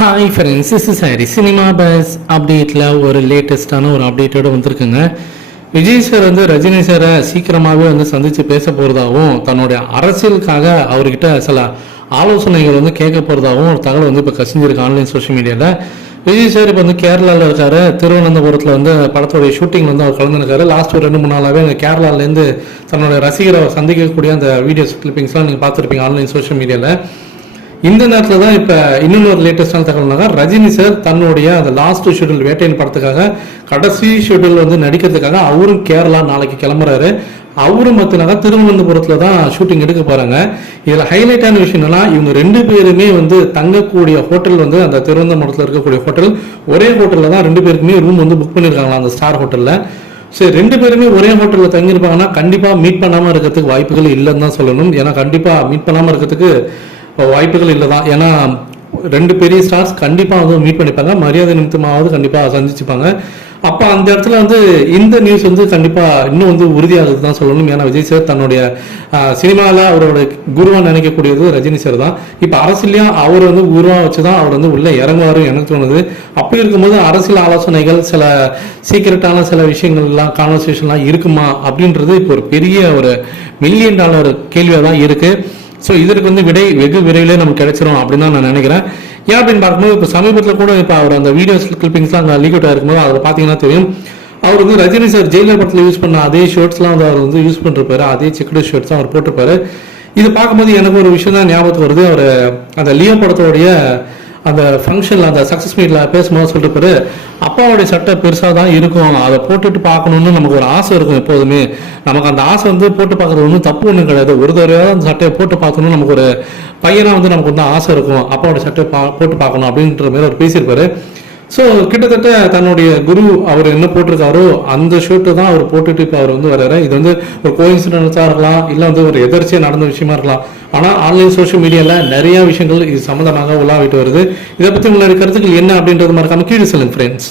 Hi friends, this is Hari. Cinema bus அப்டேட்டில் ஒரு லேட்டஸ்டான ஒரு அப்டேட்டோடு வந்திருக்குங்க. விஜய் சார் ரஜினி சாரை சீக்கிரமாகவே சந்தித்து பேச போகிறதாகவும் தன்னுடைய அரசியலுக்காக அவர்கிட்ட சில ஆலோசனைகள் கேட்க போகிறதாகவும் ஒரு தகவல் இப்போ கசிஞ்சிருக்கு ஆன்லைன் சோஷியல் மீடியாவில். விஜய் சார் இப்போ கேரளாவில் இருக்காரு. திருவனந்தபுரத்தில் படத்தோடைய ஷூட்டிங் அவர் கலந்துருக்காரு. லாஸ்ட் ஒரு 2-3 நாளாகவே கேரளாவிலேருந்து தன்னுடைய ரசிகரை சந்திக்கக்கூடிய அந்த வீடியோஸ் கிளிப்பிங்ஸ்லாம் நீங்கள் பார்த்துருப்பீங்க ஆன்லைன் சோஷியல் மீடியாவில். இந்த நேரத்தில் தான் இப்போ இன்னொரு லேட்டஸ்டான தகவல்னாக்கா, ரஜினி சார் தன்னுடைய அந்த லாஸ்ட் ஷெட்யூல் வேட்டையின் படத்துக்காக கடைசி ஷெட்யூல் நடிக்கிறதுக்காக அவரும் கேரளா நாளைக்கு கிளம்புறாரு. அவரும் பார்த்தினாக்கா திருவனந்தபுரத்தில் தான் ஷூட்டிங் எடுக்க போகிறாங்க. இதில் ஹைலைட்டான விஷயம் என்னன்னா, இவங்க 2 பேருமே தங்கக்கூடிய ஹோட்டல் அந்த திருவனந்தபுரத்தில் இருக்கக்கூடிய ஹோட்டல் ஒரே ஹோட்டலில் தான் 2 பேருக்குமே ரூம் புக் பண்ணியிருக்காங்களா அந்த ஸ்டார் ஹோட்டலில். சரி, 2 பேருமே ஒரே ஹோட்டலில் தங்கியிருப்பாங்கன்னா கண்டிப்பாக மீட் பண்ணாமல் இருக்கிறதுக்கு வாய்ப்புகள் இல்லைன்னு தான் சொல்லணும். ஏன்னா கண்டிப்பாக மீட் பண்ணாமல் இருக்கிறதுக்கு வாய்ப்புகள் இல்லை தான். ஏன்னா 2 பெரிய ஸ்டார்ஸ் கண்டிப்பாக மீட் பண்ணிப்பாங்க, மரியாதை நிமித்தமாவது கண்டிப்பாக சந்திச்சுப்பாங்க. அப்போ அந்த இடத்துல இந்த நியூஸ் கண்டிப்பாக இன்னும் உறுதியாகுது தான் சொல்லணும். ஏன்னா விஜய் சார் தன்னுடைய சினிமாவில் அவரோட குருவாக நினைக்கக்கூடியது ரஜினி சார் தான். இப்போ அரசியலையும் அவர் குருவாக வச்சு தான் அவர் உள்ளே இறங்குவார் எனக்கு தோணுது. அப்படி இருக்கும்போது அரசியல் ஆலோசனைகள் சில சீக்கிரட்டான சில விஷயங்கள்லாம் கான்வர்சேஷன்லாம் இருக்குமா அப்படின்றது இப்போ ஒரு பெரிய ஒரு $1 மில்லியன் கேள்வியாக தான் இருக்குது. ஸோ இதற்கு விடை வெகு விரைவிலே நமக்கு கிடைச்சிரும் அப்படின்னு தான் நான் நினைக்கிறேன். ஏன் அப்படின்னு பார்க்கும்போது இப்போ சமீபத்தில் கூட இப்போ அவர் அந்த வீடியோஸ் கிளிப்பிங்ஸ்லாம் அங்கே லீக் அவுட் ஆயிருக்கும்போது அதில் பார்த்தீங்கன்னா தெரியும், அவர் ரஜினி சார் ஜெயிலர் படத்தில் யூஸ் பண்ண அதே ஷர்ட்ஸ்லாம் அவர் யூஸ் பண்ணிருப்பாரு. அதே செக்குடு ஷர்ட்ஸ் தான் அவர் போட்டிருப்பாரு. இது பார்க்கும்போது எனக்கு ஒரு விஷயம் தான் ஞாபகத்துக்கு வருது. அவர் அந்த லியோ படத்தோடைய அந்த ஃபங்க்ஷனில் அந்த சக்ஸஸ் மீட்டில் பேசும்போது சொல்லிட்டு, அப்பாவுடைய சட்டை பெருசாக தான் இருக்கும், அதை போட்டுட்டு பார்க்கணுன்னு நமக்கு ஒரு ஆசை இருக்கும். எப்போதுமே நமக்கு அந்த ஆசை போட்டு பார்க்குறது ஒன்றும் தப்பு ஒன்றும் கிடையாது. ஒரு தடவையாவது அந்த சட்டையை போட்டு பார்க்கணும்னு நமக்கு ஒரு பையனாக நமக்கு ஆசை இருக்கும், அப்பாவுடைய சட்டையை போட்டு பார்க்கணும் அப்படின்ற மாதிரி அவர் பேசியிருப்பாரு. ஸோ கிட்டத்தட்ட தன்னுடைய குரு அவர் என்ன போட்டிருக்காரோ அந்த ஷர்ட்டு தான் அவர் போட்டுட்டு இப்போ அவர் வர்றாரு. இது ஒரு கோயின்சிடன்ஸாக இருக்கலாம், இல்லை ஒரு எதர்ச்சியாக நடந்த விஷயமா இருக்கலாம். ஆனால் ஆன்லைன் சோஷியல் மீடியாவில் நிறைய விஷயங்கள் இது சம்மந்தமாக உலாவிட்டு வருது. இதை பற்றி உங்களுடைய கருத்துக்கள் என்ன அப்படின்றது மறக்காம கீழே சொல்லுங்க ஃப்ரெண்ட்ஸ்.